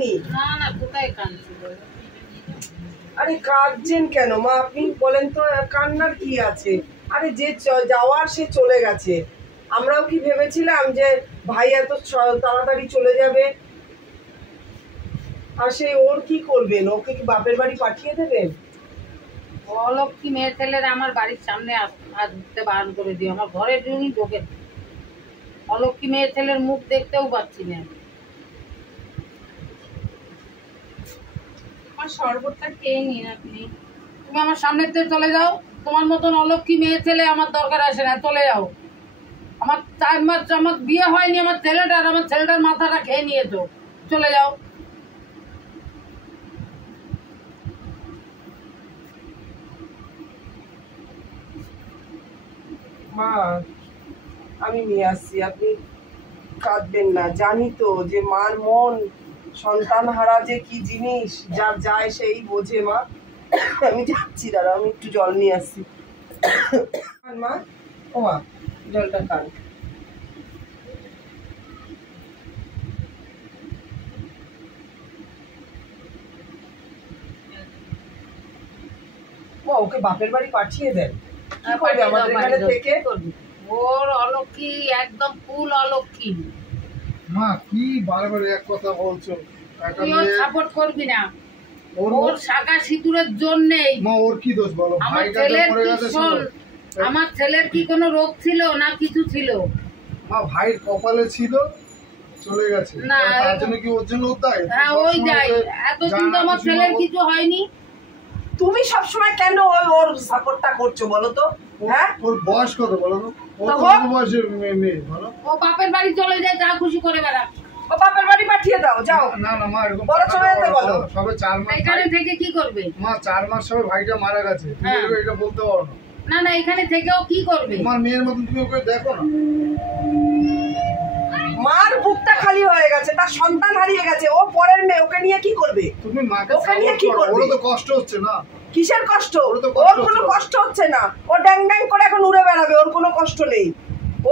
আপনি? না না, কোথায় কাঁদছি? আরে কাঁদছেন কেন মা? আপনি বলেন তো, কান্নার কি আছে? আরে যে যাওয়ার সে চলে গেছে। আমরাও কি ভেবেছিলাম যে ভাই এত তাড়াতাড়ি চলে যাবে? আর সে ওর কি করবেন? ওকে কি বাপের বাড়ি পাঠিয়ে দেবেন? অলক্ষী মেয়ে ছেলেরা আমার বাড়ির সামনে আসতে বারণ করে দিও, আমার ঘরের জন্যই ঢোকে। অলক্ষী মেয়ে ছেলের মুখ দেখতেও পাচ্ছি না। আমার শরবতটা খেয়ে নিন আপনি। তুমি আমার সামনে থেকে চলে যাও। তোমার মতন অলক্ষী মেয়ে ছেলে আমার দরকার আসে না, চলে যাও। আমার 4 মাস আমার বিয়ে হয়নি, আমার ছেলেটার মাথাটা খেয়ে নিয়েছো, চলে যাও। মা আমি নিয়ে আসছি, আপনি কাঁদবেন না। জানি তো যে মার মন সন্তান হারা যে কি জিনিস, যার যায় সেই বোঝে মা। আমি যাচ্ছি, দাঁড়া আমি একটু জল নিয়ে আসছি। মা, ও মা, জলটা খান। ওকে বাপের বাড়ি পাঠিয়ে দেন। কি করবে আমাদের এখানে থেকে? ওর অলক্ষী একদম ফুল অলক্ষী। মা কি বারবার এক কথা বলছো? তুইও সাপোর্ট করবি না। ওর শাখা সিঁদুরের জন্যেই। মা ওর কি দোষ বলো? আমার ছেলের কি শোন, আমার ছেলের কি কোনো রোগ ছিল না কিছু ছিল? মা ভাইয়ের কপালে ছিল, চলে গেছে। না তার জন্য কি ওর জন্য দায়? হ্যাঁ ওই যাই, এতদিন তো আমার ছেলের কিছু হয়নি। তুমি সবসময় কেন ওর সাপোর্টটা করছো বলো তো? হ্যাঁ, ওর বয়স কত বলো তো? ও কত বয়সের মেয়ে বলো? ও বাপের বাড়ি চলে যায়, যা খুশি করে বেড়া। ও বাপের বাড়ি পাঠিয়ে দাও, যাও। না না মা, এরকম বড় চলে যেতে বলো। সবে 4 মাস এখানে থেকে কি করবে? মা 4 মাস সবে ভাইটা মারা গেছে, তুমি এটা বলতে পারো না? না না, এখানে থেকেও কি করবে? তোমার মেয়ের মতন তুমি ওকে দেখো না? মার বুকটা খালি হয়ে গেছে, তার সন্তান হারিয়ে গেছে, ও পরের মেয়ে, ওকে নিয়ে কি করবে? তুমি মাকে ওকে নিয়ে কি করবে? ওর তো কষ্ট হচ্ছে না? কিসের কষ্ট? ওর কোনো কষ্ট হচ্ছে না। ও ড্যাং ড্যাং করে এখন উড়ে বেড়াবে, ওর কোনো কষ্ট নেই।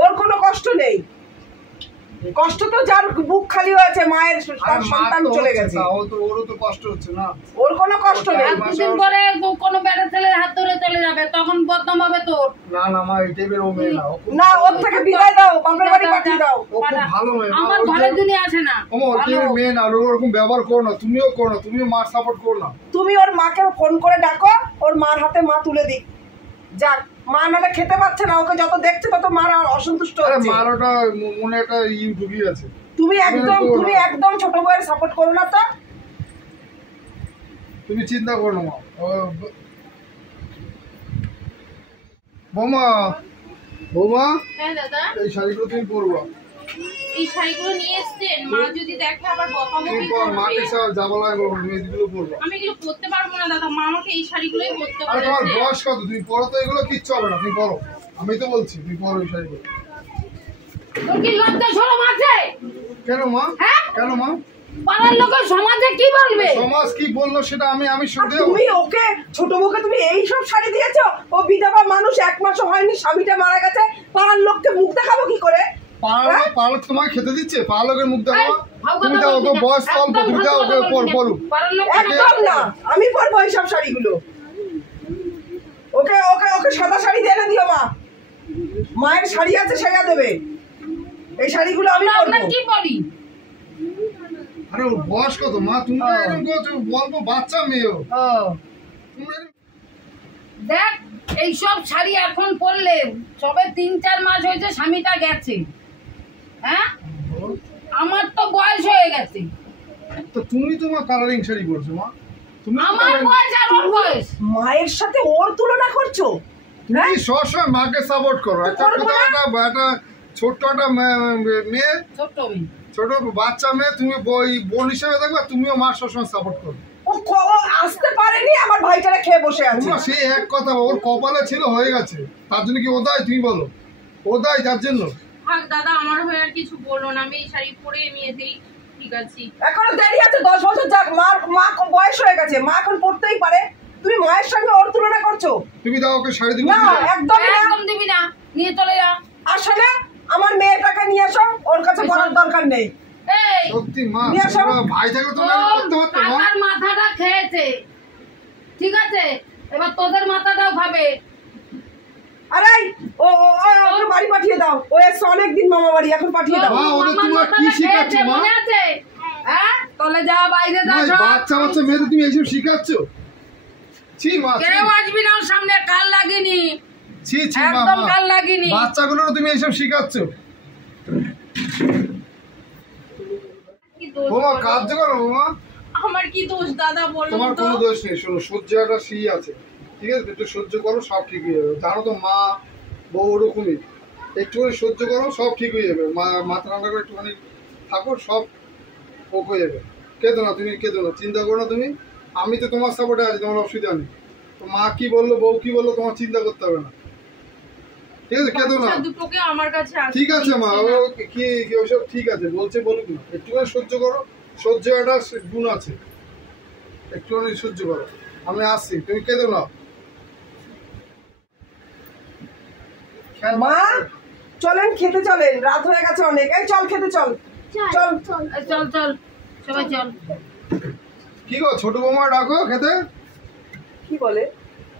ওর কোনো কষ্ট নেই। কষ্ট তো যার বুক খালি হয়েছে, মায়ের তার সন্তান চলে গেছে, ওরও তো কষ্ট হচ্ছে না? ওর কোনো কষ্ট নেই। দুদিন পরে কোনো বেড়া ছেলের হাত ধরে চলে যাবে, তখন বদনাম হবে তোর। না না মা, এই টাইপের ও মেয়ে না। না, ওর থেকে বিদায় দাও, বাপের বাড়ি পাঠিয়ে দাও। ও খুব ভালো মেয়ে। আমার ঘরের জন্য আসে না। ওর টাইপের মেয়ে না, ওরকম ব্যবহার করো না, তুমিও করো না, তুমিও মার সাপোর্ট করো না। তুমি ওর মাকে ফোন করে ডাকো, ওর মার হাতে মা তুলে দিক। যাক, মা নালে খেতে পাচ্ছে না, ওকে যত দেখছে তত মার অসন্তুষ্ট হচ্ছে। মার ওটা মনে একটা ইউটিউবই আছে। তুমি একদম ছোট বউয়ের সাপোর্ট করো না তো। তুমি চিন্তা করো না মা। বৌমা, বৌমা, হ্যাঁ দাদা, এই শাড়িগুলো তুমি পরবা। এই শাড়িগুলো নিয়ে এসেছেন, মা যদি দেখে আবার বকাবকি মাকে যা বলা হয় বলবো, তুমি এগুলো পরবা। আমি এগুলো পরতে পারবো না দাদা, মা আমাকে এই শাড়িগুলোই পরতে আরে তোমার বলেছে। বয়স কত? তুমি পরো তো, এগুলো কিচ্ছু হবে না, তুমি পরো। আমি তো বলছি তুমি পরো এই শাড়িগুলো। তোর কি লজ্জা শরম আছে? কেন মা? হ্যাঁ? কেন মা? পাড়ার লোকের সমাজে কি বলবে? সমাজ কি বললো সেটা আমি শুনতে তুমি ওকে ছোট বউকে তুমি এই সব শাড়ি দিয়েছো? ও বিধবা মানুষ, 1 মাসও হয়নি, স্বামীটা মারা গেছে, পাড়ার লোককে মুখ দেখাবো কি করে? পাড়ার তোমায় খেতে দিচ্ছে? পাড়ার লোকের মুখ দেখাবো? ভালো তুমি কথা দাও, ওকে বলবি না। বয়স অল্প, একদম তুমি দাও ভালো ওকে কথা বলবি না। পড়ুক। পাড়ার লোক একদম না, আমি পরবো এইসব শাড়িগুলো। ওকে ওকে ওকে সাদা শাড়ি দিয়ে এনে দিও মা। মায়ের শাড়ি আছে, সেটা দেবে। এই শাড়িগুলো আমি আমরা পরবো। কি পরি? আরে ওর বয়স কত মা? তুমি তো এরকম করছো, অল্প বাচ্চা মেয়ে ও। দেখ, এইসব শাড়ি এখন পরলে সবে 3-4 মাস হয়েছে স্বামীটা গেছে। হ্যাঁ, আমার তো বয়স হয়ে গেছে। তো তুমি তোমার কালারিং শাড়ি পরছো মা? তুমি আমার বয়স আর ওর বয়স। মায়ের সাথে ওর তুলনা করছো? তুমি সবসময় মাকে সাপোর্ট করো। একটা ছোট্ট একটা মেয়ে, ছোট বাচ্চা মেয়ে, তুমি বোন হিসেবে দেখবে, তুমিও মার সবসময় সাপোর্ট করো। ও আসতে পারেনি, আমার ভাইটারা খেয়ে বসে আছে। সেই এক কথা, ওর কপালে ছিল, হয়ে গেছে, তার জন্য কি ও দায়? তুমি বলো, ও দায় তার জন্য? থাক দাদা, আমার হয়ে আর কিছু বলো না, আমি এই শাড়ি পরে এমনিতেই ঠিক আছে। এখনো দেরি আছে, 10 বছর যাক। মা বয়স হয়ে গেছে, মা এখন পড়তেই পারে। তুমি মায়ের সঙ্গে ওর তুলনা করছো? তুমি দাও ওকে শাড়ি দিবি না, একদম দিবি না, নিয়ে চলে যা। আসলে আমার মেয়েটাকে নিয়ে এসো, ওর কাছে পড়ার দরকার নেই। এই সত্যি মা, নিয়ে আসো। তোমরা ভাই থাকলে তোমরা এরকম করতে পারতো মা? কাকার মাথাটা খেয়েছে, ঠিক আছে, এবার তোদের মাথাটাও খাবে। আরে ওকে বাড়ি পাঠিয়ে দাও, ও এসে অনেকদিন মামা বাড়ি, এখন পাঠিয়ে দাও। মা, ওদের মামার তোমরা কি মাথাটা শিখাচ্ছ খেয়েছে, মা? মনে আছে? হ্যাঁ, তলে যা, বাইরে যা, মা, এই সব। বাচ্চা মেয়েদের তুমি এইসব শিখাচ্ছ? ছি মা, ছি। কেউ আসবি না ওর সামনে, কাল লাগিনি, ছি ছি মা, একদম মা। কাল লাগিনি। বাচ্চাগুলোরও তুমি এইসব শিখাচ্ছ? কি দোষ বোমা বলো? কাজ করো বোমা। আমার কি দোষ দাদা বলুন তোমার তো? কোনো দোষ নেই, শোনো, সহ্য একটা সি আছে, ঠিক আছে, একটু সহ্য করো, সব ঠিক হয়ে যাবে। জানো তো মা বউ ওরকমই, একটুখানি সহ্য করো, সব ঠিক হয়ে যাবে। মাথা ঠান্ডা করে একটুখানি থাকো, সব ওক হয়ে যাবে। কেঁদো না তুমি, কেঁদো না, চিন্তা করো না তুমি, আমি তো তোমার সাপোর্টে আছি, তোমার অসুবিধা নেই। তো মা কি বললো, বউ কি বললো, তোমার চিন্তা করতে হবে না, ঠিক আছে, কেঁদো না। বাচ্চা দুটোকে আমার কাছে আসতে ঠিক আছে মা, দিচ্ছে ও না। কি ওসব ঠিক আছে, বলছে বলুক না, একটুখানি সহ্য করো, সহ্য একটা গুণ আছে, একটুখানি সহ্য করো, আমি আসছি, তুমি কেঁদো না। মা চলেন, খেতে চলেন, রাত হয়ে গেছে অনেক। এই চল খেতে চল, চল। এই চল চল, সবাই চল। কি গো, ছোট বৌমা ডাকো খেতে। কি বলে?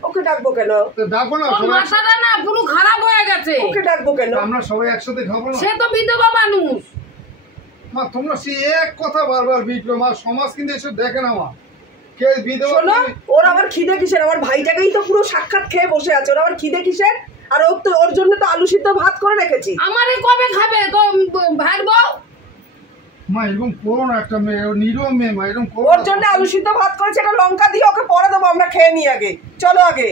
ওকে ডাকবো কেন? তো ডাকো না, ওর সবাই মাথাটা না পুরো খারাপ হয়ে গেছে। ওকে ডাকবো কেন? আমরা সবাই একসাথে খাবো না। সে তো বিধবা মানুষ। মা তোমরা সে এক কথা বারবার বিটলো মা, সমাজ কিন্তু এসব দেখে না মা, কে বিধবা শোনো, তুমি- ওর আবার খিদে কিসের? আমার ভাইটাকেই তো পুরো সাক্ষাৎ খেয়ে বসে আছে, ওর আবার খিদে কিসের? আর ওর জন্য তো আলু সিদ্ধ ভাত করে রেখেছি। আমারে কবে খাবে তো ভাইয়ের বউ? মা এরকম করো না, একটা মেয়ে, ও নিরীহ মেয়ে মা, এরকম করো ওর না। জন্য আলু সিদ্ধ ভাত করেছে, একটা লঙ্কা দিয়ে ওকে পরে দেবো, আমরা খেয়ে নিই আগে, চলো আগে।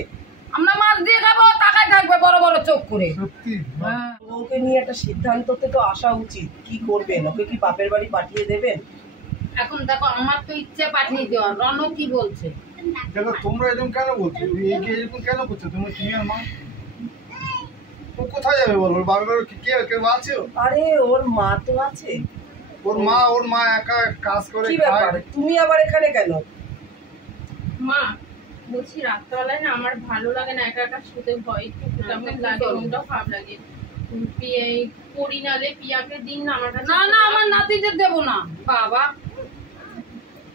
আমরা মাছ দিয়ে খাবো, তাকায় থাকবে বড় বড় চোখ করে। সত্যি হ্যাঁ। ওকে নিয়ে একটা সিদ্ধান্ততে তো আসা উচিত। কি করবেন? ওকে কি বাপের বাড়ি পাঠিয়ে দেবেন? এখন দেখো, আমার তো ইচ্ছে পাঠিয়ে দেওয়ার। রণ কি বলছে? দেখো তোমরা এরকম কেন বলছো, এরকম কেন করছো তোমরা, তুমি আর মা? ও কোথায় যাবে বলো, ওর বাবার বাড়ি কে কেউ আছে? আরে ওর মা তো আছে। ওর মা একা কাজ করে কি ব্যাপার, খায়। তুমি আবার এখানে কেন? মা বলছি, রাত্রবেলায় না আমার ভালো লাগে না, একা একা শুতে ভয়, একটু কেমন লাগে, মনটাও খারাপ লাগে। করি নালে পিয়াকে দিন না আমার কাছে। না না, আমার নাতিদের দেবো না। বাবা,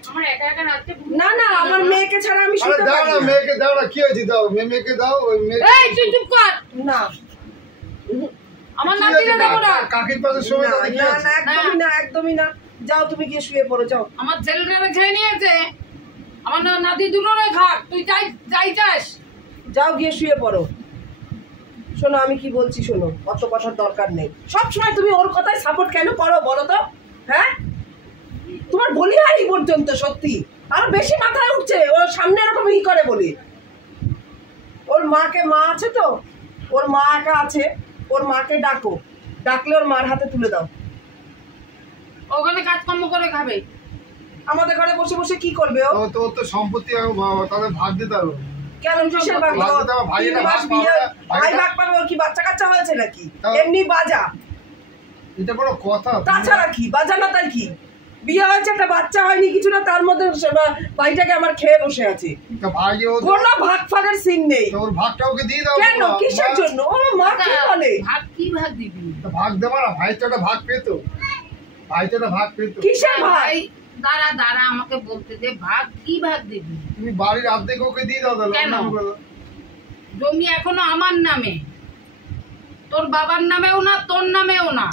আমার একা একা রাত্রে না না, আমার মেয়েকে ছাড়া আমি আরে শুতে দাও পারি না, না। মেয়েকে দাও না, কি হয়েছে, দাও মেয়েকে দাও, ওই মেয়ে এই তুই চুপ কর। না আমার নাতিদের দেবো না। কাকির পাশে সময় না, না, না, একদমই না, একদমই না। যাও তুমি গিয়ে শুয়ে পড়ো, যাও। আমার ছেলেটারে খেয়ে নিয়েছে, আমার নাতি দুটোরে খাক। তুই যাই চাস। যাও গিয়ে শুয়ে পড়ো। শোনো আমি কি বলছি, শোনো, অত কথার দরকার নেই। সবসময় তুমি ওর কথায় সাপোর্ট কেন করো বলো তো? হ্যাঁ, তোমার বলি হয় এই পর্যন্ত, সত্যি আরো বেশি মাথায় উঠছে ওর সামনে এরকম ই করে বলি। ওর মাকে, মা আছে তো, ওর মা একা আছে, ওর মাকে ডাকো, ডাকলে ওর মার হাতে তুলে দাও। ওখানে কাজকর্ম করে খাবে। আমাদের ঘরে বসে বসে কি করবে ও? তো তো সম্পত্তি তাদের ভাগ দিতে হবে। কেন কিসের ভাগ? ভাগ দিতে হবে, ভাইয়েরা 3 মাস ভাগ বিয়ে, পাবে, ভাই ভাগ পাবে। ওর কি বাচ্চা কাচ্চা হয়েছে নাকি? তাও- এমনি বাজা, এটা কোনো কথা? তাছাড়া কি বাজা না? তাই কি বিয়ে হয়েছে, একটা বাচ্চা হয়নি, কিছু না, তার মধ্যে ভাইটাকে আমার খেয়ে বসে আছে। তা ভাই ও কোনো ভাগ ফাগের সিন নেই। তো ওর ভাগটা ওকে দিয়ে দাও। কেন কিসের জন্য? ও মা কি বলে? ভাগ কি ভাগ দিবি? তো ভাগ দেবো না, ভাই তো একটা ভাগ পেতো, ভাই তো একটা ভাগ পেতো। কিসের ভাই? ভাই দাঁড়া দাঁড়া, আমাকে বলতে দে। ভাগ কি ভাগ দিবি? তুমি বাড়ির অর্ধেক ওকে দিয়ে দাও তাহলে। কেন? অন্য করে দাও। জমি এখনো আমার নামে, তোর বাবার নামেও না, তোর নামেও না।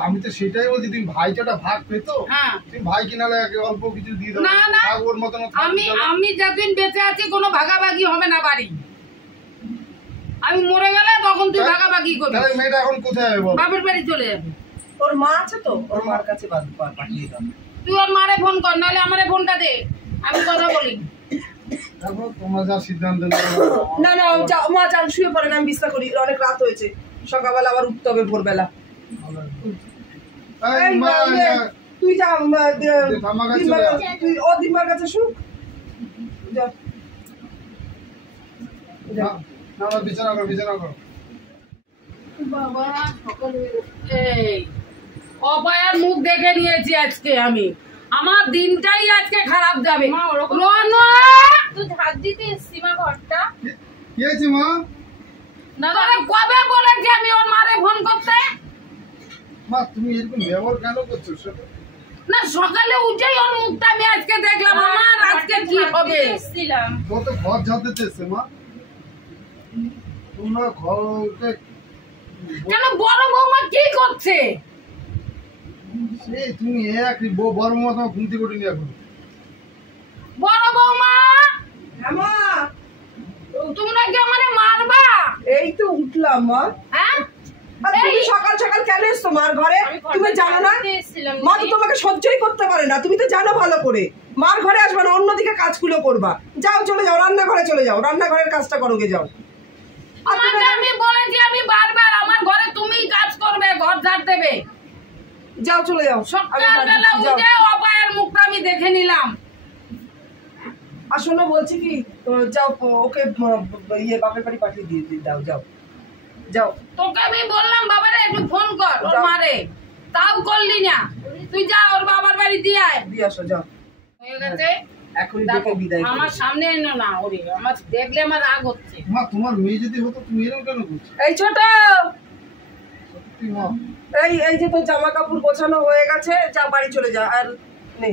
আমি তো সেটাই বলছি, তুমি ভাইটা ভাগ পেতো, হ্যাঁ, তুমি ভাই কিনালে অল্প কিছু দিয়ে দাও। না, না। ভাগ ওর মতন আমি যতদিন বেঁচে আছি কোনো ভাগাভাগি হবে না বাড়ি। আমি মরে গেলে তখন তুই ভাগাভাগি করবি। তাহলে মেয়েটা এখন কোথায় যাবে বল? বাপের বাড়ি চলে যাবে। ওর মা আছে তো, ওর মার কাছে পাঠিয়ে দাও। তুই ওর মারে ফোন কর, নাহলে আমারে ফোনটা দে, আমি কথা বলি। দেখো তোমরা যা সিদ্ধান্ত না না, মা চাল শুয়ে পড়েন, আমি বিশ্রাম করি, অনেক রাত হয়েছে, সকালবেলা আবার উঠতে হবে ভোরবেলা। এই, তুই যা আমার কাছে চলে আয়। তুই ও দিমার কাছে শু যা। না না, বিছানা করো, বিছানা করো। বাবা সকাল হয়ে গেছে। এই অপায়ার মুখ দেখে নিয়েছি আজকে আমি, আমার দিনটাই আজকে খারাপ যাবে। মা, ওরকম রনু! তুই ধার দিতে এসছি মা ঘরটা। কি হয়েছে মা? না তোরে কবে বলেছি আমি ওর মারে ফোন করতে? মা তুমি এরকম ব্যবহার কেন করছো? না সকালে উঠেই ওর মুখটা আমি আজকে দেখলাম। আমার আজকে কি হবে? এসেছিলাম। ও তো ঘর ঝাড়তে এসছে মা, তোমরা ঘরকে কেন বড় বৌমা কি করছে? সেই তুমি এক বড় মা তোমার ঘুমতি করিনি এখন। বড় বৌমা হ্যাঁ মা, তোমরা কি আমারে মারবা? এই তো উঠলাম মা। হ্যাঁ আর তুমি সকাল সকাল কেন এসছো মার ঘরে? তুমি জানো না এসেছিলাম। মা তো তোমাকে সহ্যই করতে পারে না, তুমি তো জানো ভালো করে। মার ঘরে আসবে না, অন্যদিকে কাজগুলো করবা। যাও চলে যাও, রান্নাঘরে চলে যাও, রান্নাঘরের কাজটা করো গে যাও। তোমাকে আমি বলেছি আমি বারবার আমার ঘরে তুমিই কাজ করবে, ঘর ঝাড় দেবে। যাও চলে যাও, আমি বাড়ি সকালবেলা যাচ্ছি, যাও। উঠে অপায়ের মুখটা আমি দেখে নিলাম। আর শোনো বলছি কি, যাও ওকে ইয়ে বাপের বাড়ি পাঠিয়ে দিয়ে দাও, যাও যাও। তোকে আমি বললাম বাবারে একটু ফোন কর ওর যাও। মারে, তাও করলি না। তুই যা ওর বাবার বাড়ি দিয়ে আয়। দিয়ে আসো, যাও হয়ে গেছে। এখনই দেখো, দেখে বিদায় করো। আমার সামনে এনো না, ওরে আমার দেখলে আমার রাগ হচ্ছে। মা তোমার মেয়ে যদি হতো তুমি এরকম কেন করছো? এই ছোট, সত্যি মা, এই এই যে তোর জামা কাপড় গোছানো হয়ে গেছে, যা বাড়ি চলে যা। আর নে,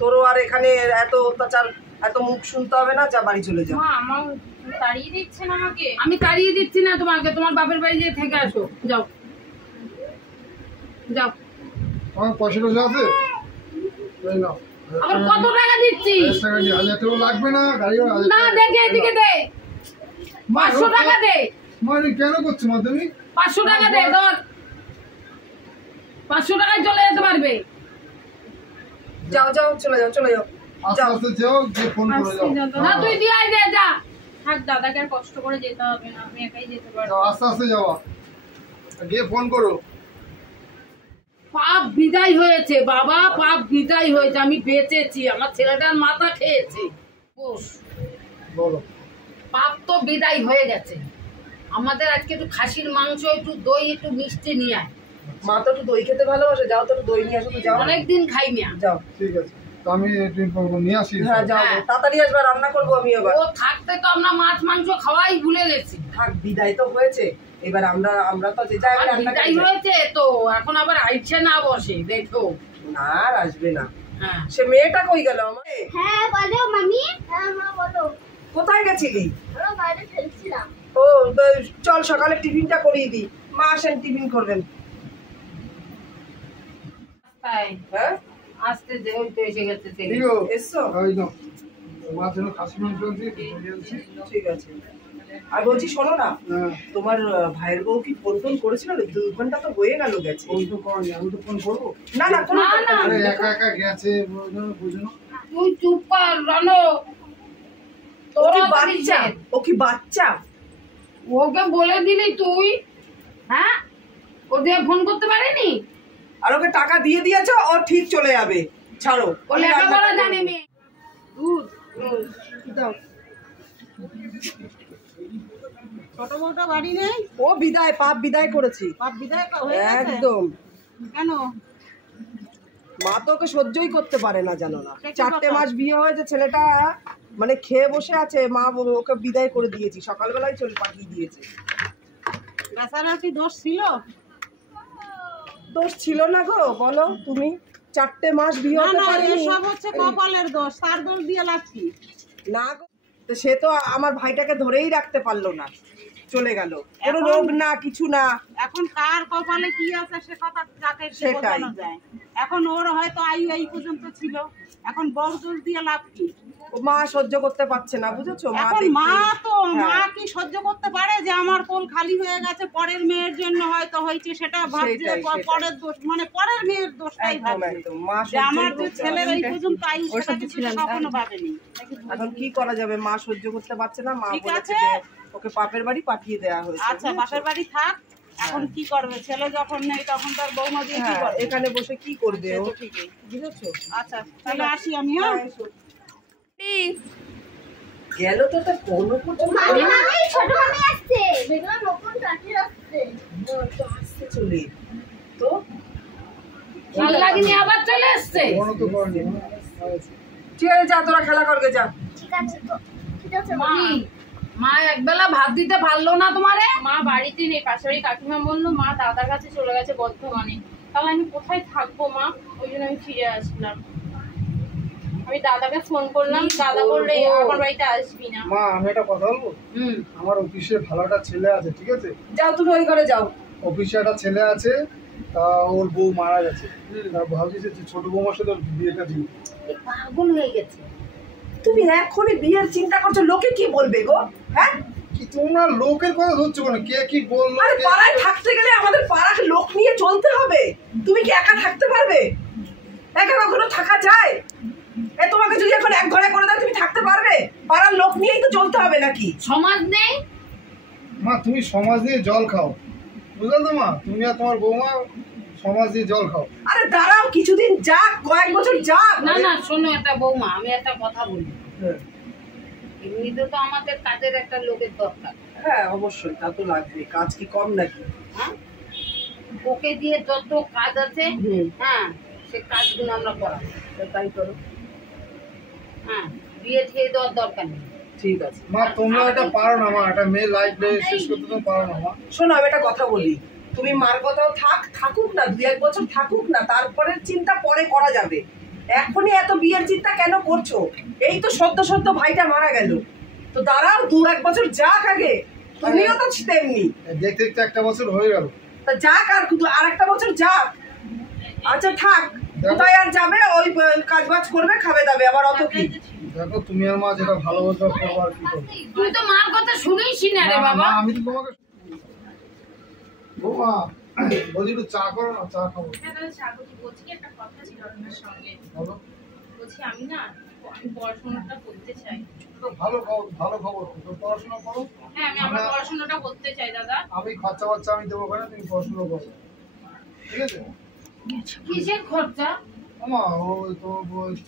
তোরও আর এখানে এত অত্যাচার, এত মুখ শুনতে হবে না, যা বাড়ি চলে যা। মা আমার তাড়িয়ে দিচ্ছেন আমাকে। আমি তাড়িয়ে দিচ্ছি না তোমাকে, তোমার বাপের বাড়ি যেয়ে থেকে আসো। যাও যাও। আমার পয়সা টয়সা আছে? এই নাও। আবার কত টাকা দিচ্ছি? 1000 টাকা দিয়ে 1000 টাকা লাগবে না, গাড়ি ভাড়া 1000 না টাকা। দেখে এদিকে দে, 500 টাকা দে। মা এটা কেন করছো মা তুমি? 500 টাকা দে, ধর 500 টাকায় চলে যেতে পারবে। যাও যাও চলে যাও, চলে যাও, আস্তে যাও। আস্তে যাও, যে ফোন করে যাও। না তুই দিয়ে আয়, দে যা। থাক দাদাকে আর কষ্ট করে যেতে হবে না, আমি একাই যেতে পারবো। যাও, আস্তে আস্তে যাওয়া, গিয়ে ফোন করো। পাপ বিদায় হয়েছে বাবা, পাপ বিদায় হয়েছে। আমি বেঁচেছি, আমার ছেলেটার মাথা খেয়েছে। বস, বলো। পাপ তো বিদায় হয়ে গেছে। আমাদের আজকে একটু খাসির মাংস, একটু দই, একটু মিষ্টি নিয়ে আয়। মা তো একটু দই খেতে ভালোবাসে, যাও তো একটু দই নিয়ে আসো তো, যাও অনেকদিন খাই না। যাও। ঠিক আছে, তো আমি একটু নিয়ে আসি। হ্যাঁ যাও, হ্যাঁ। তাড়াতাড়ি আসবে, রান্না করবো আমি এবার। ও থাকতে তো আমরা মাছ মাংস খাওয়াই ভুলে গেছি। থাক, বিদায় তো হয়েছে, এবার আমরা তো যে যাই আর রান্না বিদায় করি। হয়েছে তো এখন আবার আইছে না বসে, দেখো। না আর আসবে না। হ্যাঁ সে মেয়েটা কই গেল আমার? হ্যাঁ বলো মামি। হ্যাঁ মা বলো। কোথায় গেছিলি? আমরা বাইরে খেলছিলাম। ও তো চল সকালে টিফিনটা করিয়ে দিই, মা আসেন টিফিন করবেন। তাই হ্যাঁ আসতে যে ওই তো এসে গেছে ছেলে। ঠিক আছে, এসছো? এই নাও, তোমার জন্য খাসি মাংস আনছি, বিরিয়ানি আনছি। ঠিক আছে। আর বলছি শোনো না, হ্যাঁ, তোমার ভাইয়ের বউ কি ফোন করেছিল? 2 ঘন্টা তো হয়ে গেল গেছে। ফোন তো করেনি, আমি তো ফোন করবো। না না কোনো না, দরকার না। আরে নেই। একা একা গেছে, বুঝো না। তুই চুপ কর রানো। ও কি তোরা তো বাচ্চা? দিছে। ও কি বাচ্চা? ওকে বলে দিলি তুই? হ্যাঁ, ও দিয়ে ফোন করতে পারেনি? আর ওকে টাকা দিয়ে দিয়েছো, ও ঠিক চলে যাবে। ছাড়ো, ও আমি লেখাপড়া রান্নাটা জানে করবো। মেয়ে। দুধ দাও। ছোট বউটা বাড়ি নেই? ও বিদায়, পাপ বিদায় করেছি বাপ বিদায় হয়ে গেছে? একদম। কেন? মা তো ওকে সহ্যই করতে পারে না, জানো না। সে কি 4টে কথা? মাস বিয়ে হয়েছে, ছেলেটা মানে খেয়ে বসে আছে। মা ওকে বিদায় করে দিয়েছি, সকালবেলায় চলে পাঠিয়ে দিয়েছে। বেচারার কি দোষ ছিল? দোষ ছিল না গো, বলো তুমি। 4টে মাস বিয়ে না হতে না, পারেনি। এসব হচ্ছে কপালের দোষ, তার দোষ দিয়ে লাভ কি? না গো, তো সে তো আমার ভাইটাকে ধরেই রাখতে পারলো না, চলে গেল। কোনো এখন- রোগ না, কিছু না। এখন কার কপালে কি আছে সে কথা যাকে সেটাই। বোঝানো যায়। এখন ওর হয়তো আয়ু এই পর্যন্ত ছিল, এখন বউ দোষ দিয়ে লাভ কি? ও মা সহ্য করতে পারছে না, বুঝেছো? এখন মা তো মা হ্যাঁ। কি সহ্য করতে পারে যে আমার কোল খালি হয়ে গেছে, পরের মেয়ের জন্য হয়তো হয়েছে, সেটা ভাবছে সেটাই, সেটাই। পরের দোষ, মানে পরের মেয়ের দোষটাই একদম ভাবছে একদম, মা যে আমার সহ্য যে ছেলের এই পর্যন্ত আয়ু সেটা কিছু কখনো ভাবেনি। এখন কি করা যাবে? মা সহ্য করতে পারছে না, মা ঠিক বলেছে আছে। যে ওকে বাপের বাড়ি পাঠিয়ে দেওয়া হয়েছে। আচ্ছা বুঝেছো? বাপের বাড়ি থাক, এখন কি করবে? ছেলে যখন নেই তখন তার বৌমা দিয়ে কি হ্যাঁ, করবে? এখানে বসে কি করবে সে ও? তো ঠিকই। বুঝেছো? আচ্ছা তাহলে আসি আমি। হ্যাঁ হ্যাঁ, এসো। গেল তো, তো কোনো পর্যন্ত মামি মামি ছোট মামি আসছে। দেখলাম নতুন চাকরি আসছে। তো আসতে চলে তো ভাল লাগেনি আবার চলে এসছে। ফোনও তো করেনি। ঠিক আছে, যা তোরা খেলা করবে, যা। ঠিক আছে তো। ঠিক আছে মা, মামি। মা একবেলা ভাত দিতে পারলো না তোমারে? মা বাড়িতে নেই, পাশের বাড়ি কাকিমা বললো মা দাদার কাছে চলে গেছে বর্ধমানে। তাহলে আমি কোথায় থাকবো মা? ওই জন্য আমি ফিরে আসলাম। আমি দাদাকে ফোন করলাম, দাদা বললে আমার বাড়িতে আসবি না। মা আমি একটা কথা বলবো? আমার অফিসে ভালো একটা ছেলে আছে, ঠিক আছে? যাও তুমি ওই ঘরে যাও। অফিসে একটা ছেলে আছে, তা ওর বউ মারা গেছে, তা ভাবছি যে ছোট বৌমার সাথে ওর বিয়েটা দিই। পাগল হয়ে গেছে। তুমি এখনই বিয়ের চিন্তা করছো, লোকে কি বলবে গো? হ্যাঁ, কি তোমরা লোকের কথা ধরছো কেন? কে কি বললো? আরে পাড়ায় থাকতে গেলে আমাদের পাড়ার লোক নিয়ে চলতে হবে। তুমি কি একা থাকতে পারবে? একা কখনো থাকা যায়? তোমাকে যদি এখন এক ঘরে করে দেয় তুমি থাকতে পারবে? পাড়ার লোক নিয়েই তো চলতে হবে নাকি? সমাজ নেই মা, তুমি সমাজ দিয়ে জল খাও, বুঝলে তো মা? তুমি আর তোমার বৌমা সমাজ দিয়ে জল খাও। আরে দাঁড়াও, কিছুদিন যাক, কয়েক বছর যাক। না না, শোনো একটা বৌমা, আমি একটা কথা বলি। এমনিতে তো আমাদের কাজের একটা লোকের দরকার। হ্যাঁ অবশ্যই, তা তো লাগবে। কাজ কি কম নাকি? হ্যাঁ, ওকে দিয়ে যত কাজ আছে, হ্যাঁ, সে কাজগুলো আমরা করাবো। তাই করো। হ্যাঁ, বিয়ে খেয়ে দেওয়ার দরকার নেই। ঠিক আছে মা, তোমরা এটা পারো না মা, একটা মেয়ে লাইফ শেষ করতে তো পারো না মা। শোনো, আমি একটা কথা বলি। তুমি মার কথাও থাকুক না, 2-1 বছর থাকুক না, তারপরে চিন্তা পরে করা যাবে। এখনই এত বিয়ের চিন্তা কেন করছো? এই তো সদ্য ভাইটা মারা গেল, তো দাঁড়াও 2-1 বছর যাক আগে। তুমিও তো তেমনি। দেখতে দেখতে একটা বছর হয়ে গেল, তা যাক, আর একটা বছর যাক। আচ্ছা থাক, কোথায় আর যাবে? ওই কাজ বাজ করবে, খাবে দাবে, আবার অত কি? দেখো তুমি আর মা যেটা ভালোবাসা করবো আর কি করবো। তুই তো মার কথা শুনেইছি না রে বাবা। আমি তো তোমাকে বৌমা বলছি একটু চা করো না, চা খাবো। হ্যাঁ দাদা, চা করছি। বলছি কি, একটা কথা ছিল আপনার সঙ্গে। বলো। বলছি আমি পড়াশোনাটা করতে চাই। ভালো খবর, তো পড়াশোনা করো। হ্যাঁ, আমি আমার পড়াশোনাটা করতে চাই দাদা। আমি খরচা আমি দেবো, কেন? তুমি পড়াশোনা করো, ঠিক আছে? কিসের খরচা? আমা ওই তো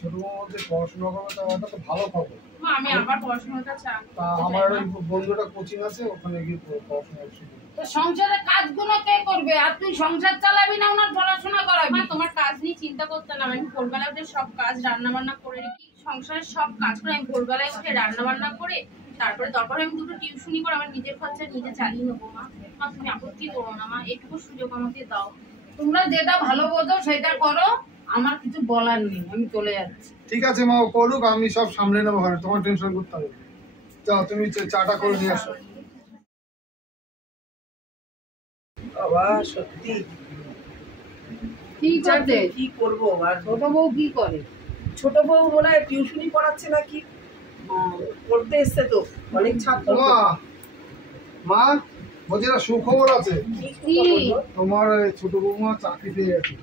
ছোট মধ্যে পড়াশোনা করবে, তা ওটা তো ভালো খবর। মা, আমি আবার পড়াশোনাটা চাই। তা আমার ওই বন্ধুটা কোচিং আছে, ওখানে গিয়ে পড়াশোনা শিখবে। তো সংসারের কাজগুলো কে করবে? আর তুই সংসার চালাবি না ওনার পড়াশোনা করাবি? মা, তোমার কাজ নিয়ে চিন্তা করতে না। আমি ভোরবেলা উঠে সব কাজ রান্না বান্না করে রেখি, সংসারের সব কাজ করে আমি ভোরবেলায় উঠে রান্না বান্না করে তারপরে দরকার আমি 2টো টিউশনি করে আমার নিজের খরচা নিজে চালিয়ে নেবো। মা, তুমি আপত্তি করো না মা, এটুকু সুযোগ আমাকে দাও। তোমরা যেটা ভালো বোঝো সেটা করো, আমার কিছু বলার নেই, আমি চলে যাচ্ছি। ঠিক আছে মা, ও করুক, আমি সব সামলে নেবো ঘরে, তোমার টেনশন করতে হবে। যাও তুমি চাটা করে নিয়ে আসো। বাবা সত্যি কি করতে? কি করবো? আর ছোট বউ কি করে? ছোট বউ মনে হয় টিউশনি পড়াচ্ছে নাকি, পড়তে এসছে তো, অনেক ছাত্র। মা বলছি একটা সুখবর আছে। কি খবর গো? তোমার ছোট বৌমা চাকরি পেয়ে গেছে,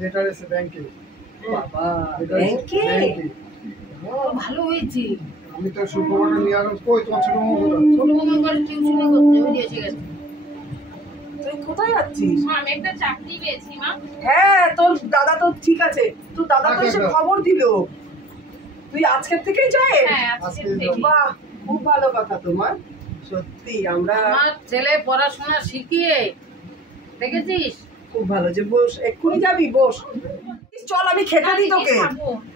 লেটার এসে ব্যাংকে। বাবা, ব্যাংকে? ভালো হয়েছে। আমি তো সুখবরটা নিয়ে আসলাম। কই তোমার ছোট বৌমা কোথায়? ছোট বৌমা করে টিউশনি করতে ওই এসে গেছে। তুই কোথায় যাচ্ছিস? মা, আমি একটা চাকরি পেয়েছি মা। হ্যাঁ, তোর দাদা তো ঠিক আছে, তোর দাদা তো এসে খবর দিল। তুই আজকের থেকেই যাই? হ্যাঁ, আজকে থেকে। বাহ, খুব ভালো কথা তোমার। সত্যি আমরা আমার ছেলে পড়াশোনা শিখিয়ে দেখেছিস? খুব ভালো। যে বস, এক্ষুনি যাবি? বস, চল আমি খেতে দিই তোকে।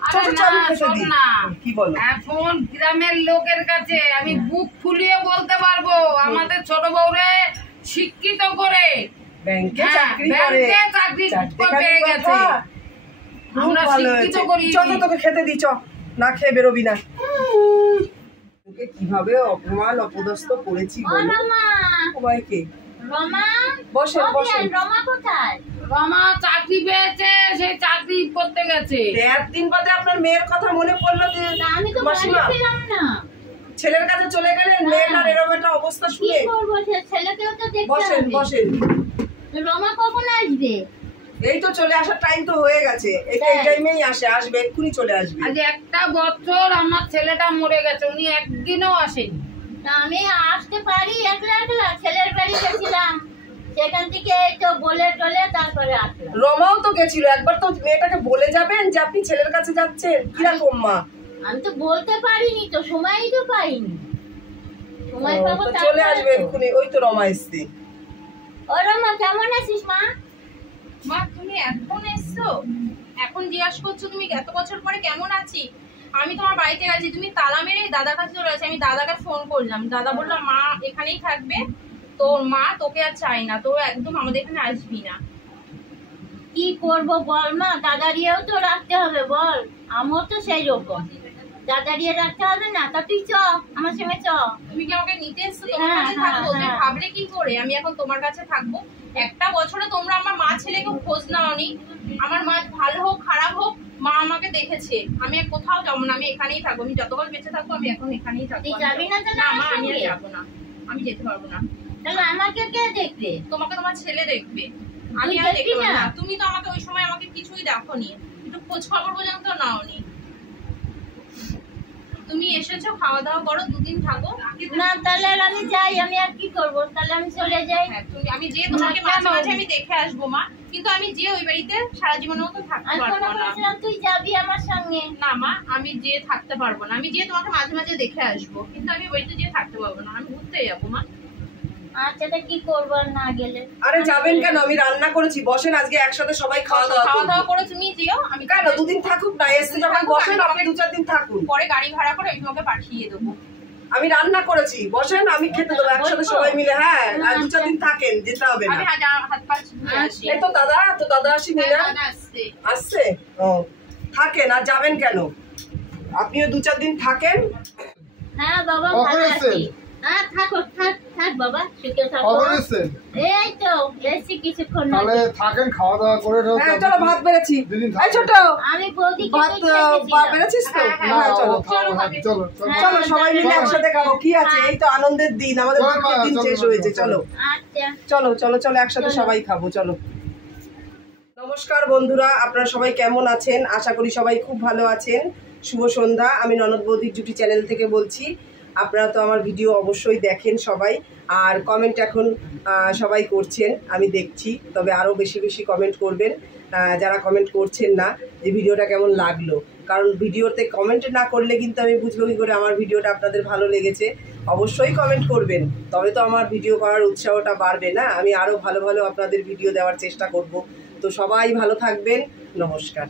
আরে না, শোন না, কি বলো? এখন গ্রামের লোকের কাছে আমি বুক ফুলিয়ে বলতে পারবো আমাদের ছোট বউরে শিক্ষিত করে ব্যাংকে হ্যাঁ, চাকরি করে, ব্যাংকে চাকরি পেয়ে গেছে। আমরা শিক্ষিত করি। চল তোকে খেতে দিই, চ, না খেয়ে বেরোবি না। তোকে কিভাবে অপমান অপদস্থ করেছি বলো সবাইকে। রমা, বসেন বসেন। রমা কোথায়? রমা চাকরি পেয়েছে, সেই চাকরি করতে গেছে। 1 দিন বাদে আপনার মেয়ের কথা মনে পড়লো যে আমি তো বাড়ি মাসিমা ছিলাম না। ছেলের কাছে চলে গেলেন, মেয়েটার এরকম একটা অবস্থা কি শুনে। করবো, সে ছেলেকেও তো দেখতে বসেন হবে। বসেন। রমা কখন আসবে? এই তো চলে আসার টাইম তো হয়ে গেছে, এই টাইমেই আসবে, এক্ষুনি চলে আসবে। আজ 1 বছর আমার ছেলেটা মরে গেছে, উনি একদিনও আসেনি। না, আমি আসতে পারি একলা একলা? ছেলের বাড়ি গেছিলাম, সেখান থেকে এই তো বলে টলে তারপরে আসলাম। রমাও তো গেছিল, একবার তো মেয়েটাকে বলে যাবেন যে আপনি ছেলের কাছে যাচ্ছেন। কিরকম মা? আমি তো বলতে পারিনি, তো সময়ই তো পাইনি। সময় পাবো তো চলে আসবে এক্ষুনি। ওই তো রমা এসছে। ও রমা, কেমন আছিস মা? মা, তুমি এখন এসছো? এখন জিজ্ঞাসা করছো তুমি এত বছর পরে কেমন আছি? আমি তোমার বাড়িতে গেছি, তুমি তালা মেরে দাদার কাছে চলে গেছে। আমি দাদাকে ফোন করলাম, দাদা বললো মা এখানেই থাকবে, তোর মা তোকে আর চাই না, তোর একদম আমাদের এখানে আসবি না। কি করব বল মা, দাদারিয়াও তো রাখতে হবে বল, আমিও তো সেই রকম, দাদারিয়া রাখতে হবে না? তা তুই চ আমার সঙ্গে চ। তুমি কি আমাকে নিতে এসছো? তোমার কাছে থাকবো? তুমি ভাবলে কি করে আমি এখন তোমার কাছে থাকবো? একটা বছরে তোমরা আমার মা ছেলেকে খোঁজ নাওনি। আমার মা ভালো হোক খারাপ হোক মা আমাকে দেখেছে। আমি কোথাও যাবো না, আমি এখানেই থাকবো। আমি যতক্ষণ বেঁচে থাকবো আমি এখন এখানেই থাকবো। তুই যাবি না? না মা, আমি আর যাবো না, আমি যেতে পারবো না। তাহলে আমাকে কে দেখবে? তোমাকে তোমার ছেলে দেখবে, আমি আর দেখতে পারবো না। তুমি তো আমাকে ওই সময় আমাকে কিছুই দেখোনি, একটু খোঁজ খবর পর্যন্ত নাওনি। তুমি এসেছো, খাওয়া দাওয়া করো, 2 দিন থাকো না। তাহলে আর আমি যাই, আমি আর কি করবো? তাহলে আমি চলে যাই। হ্যাঁ, আমি যে তোমাকে মাঝে মাঝে আমি দেখে আসবো মা, কিন্তু আমি যে ওই বাড়িতে সারা জীবনের মতো থাকতে পারবো না। তুই যাবি আমার সঙ্গে? না মা, আমি যে থাকতে পারবো না। আমি যে তোমাকে মাঝে মাঝে দেখে আসবো, কিন্তু আমি বাড়িতে যে থাকতে পারবো না। আমি ঘুরতে যাবো মা। আচ্ছা, তা কি করবো না গেলে? আরে যাবেন কেন? আমি রান্না করেছি, বসেন, আজকে একসাথে সবাই খাওয়া দাওয়া করে তুমি যেও। আমি কেন 2 দিন থাকুক না, এসে যখন বসেন আপনি 2-4 দিন থাকুন, পরে গাড়ি ভাড়া করে আমি তোমাকে পাঠিয়ে দেবো। আমি রান্না করেছি, বসেন, আমি খেতে দেবো একসাথে সবাই মিলে। হ্যাঁ, আর 2-4 দিন থাকেন, যেতে হবে না। আমি হাত পা ধুয়ে আসি। এই তো দাদা আসেনি না? দাদা আসছে। আসছে? ও, থাকেন, আর যাবেন কেন? আপনিও 2-4 দিন থাকেন। হ্যাঁ বাবা, ভালো আছি। হ্যাঁ থাকো, থাক বাবা, সুখে থাকো। এই তো এসছি কিছুক্ষণ। তাহলে থাকেন, খাওয়া দাওয়া করে। হ্যাঁ চলো, ভাত বেড়েছি। এই ছোট, আমি বৌদিকে ভাত বেড়েছিস তো? হ্যাঁ চলো চলো, সবাই মিলে একসাথে খাবো। কি আছে, এই তো আনন্দের দিন, আমাদের দুঃখের দিন শেষ হয়েছে। চলো আচ্ছা, চলো একসাথে সবাই খাবো। চলো। নমস্কার বন্ধুরা, আপনারা সবাই কেমন আছেন? আশা করি সবাই খুব ভালো আছেন। শুভ সন্ধ্যা। আমি ননদ বৌদির জুটি চ্যানেল থেকে বলছি। আপনারা তো আমার ভিডিও অবশ্যই দেখেন সবাই, আর কমেন্ট এখন সবাই করছেন, আমি দেখছি। তবে আরও বেশি বেশি কমেন্ট করবেন যারা কমেন্ট করছেন না, যে ভিডিওটা কেমন লাগলো। কারণ ভিডিওতে কমেন্ট না করলে কিন্তু আমি বুঝবো কী করে আমার ভিডিওটা আপনাদের ভালো লেগেছে। অবশ্যই কমেন্ট করবেন, তবে তো আমার ভিডিও করার উৎসাহটা বাড়বে না। আমি আরও ভালো ভালো আপনাদের ভিডিও দেওয়ার চেষ্টা করব। তো সবাই ভালো থাকবেন। নমস্কার।